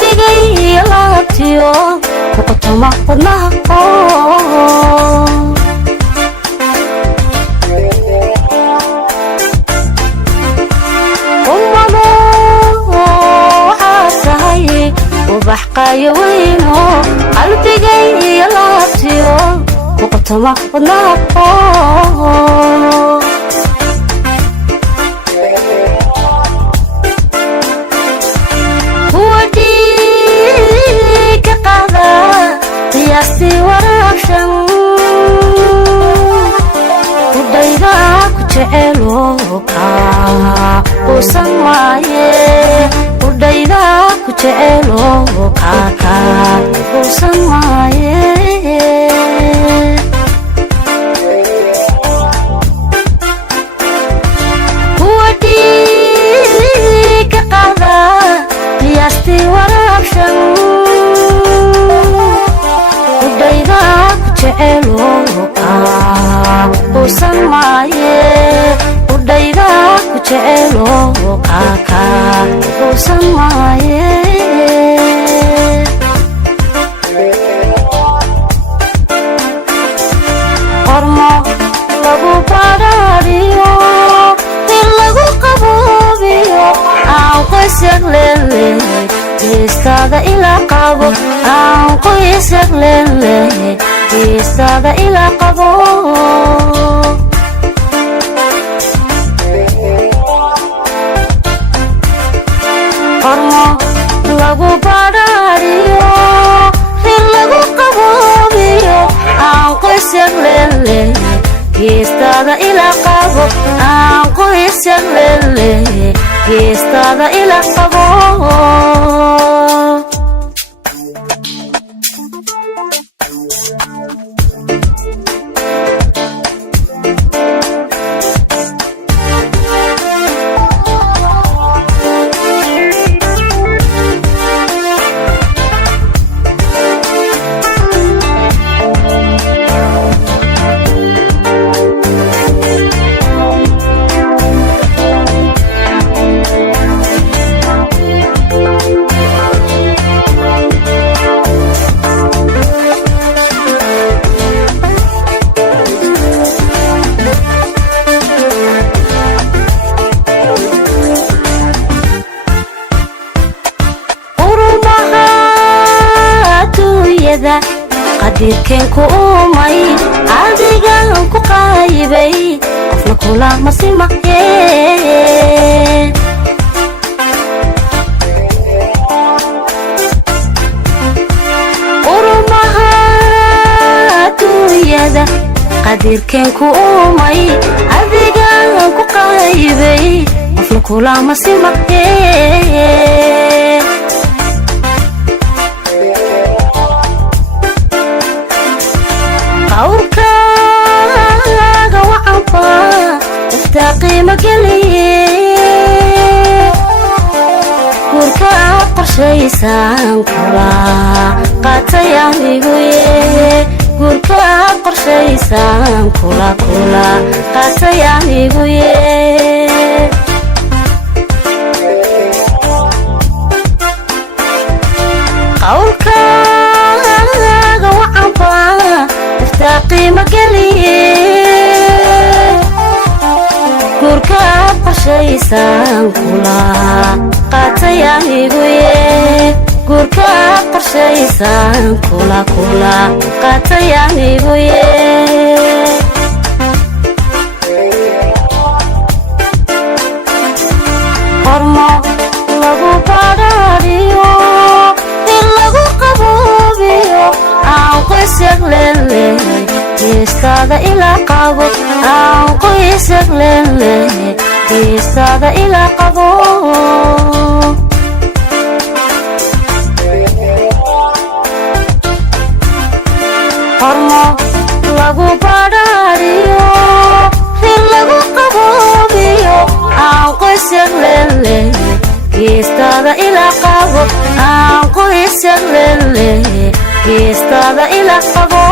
qalbigay laabtiyo kuqotoma wadnaha ummado waxaad tahay ubax qaayo weyno qalbigay laabtiyo kuqotoma wadnaha qiyaastii waraabshan udhayda ku jecelo quusan maaye udhayda ku jecelo quusan maaye kuwa dhiig ka qaada qiyaastii waraabshan quusan maaye udhayda ku jecelo quusan maaye qormo lagu badhaadhiyo in lagu qaboobiyo aan qoys yagleeleh geestaada ila qabo aan qoys yagleeleh geestaada ila qabo qormo lagu badhaadhiyo in lagu qaboobiyo aan qoys yagleeleh geestaada ila qabo aan qoys yagleeleh geestaada ila qabo qadirkeen ku umay adigan ku qaybay qofna kula masimaye urumaha dunyada qadirkeen ku umay adigan ku qaybay qofna kula masimaye awrkaaga wacanba iftaa qiimo geliye guurka qorshaysan kula qaatay aniguye guurka qorshaysan kula qaatay aniguye awrkaaga wacanba qiimo geliye guurka qorshaysan kula qaatay aniguye guurka qorshaysan kula qaatay aniguye qormo lagu badhaadhiyo in lagu qaboobiyo aan qoys yagleeleh geestaada ila qabo aan qoys yagleeleh geestaada ila qabo qormo lagu badhaadhiyo in lagu qaboobiyo aan qoys yagleeleh geestaada ila qabo aan qoys yagleeleh geestaada ila qabo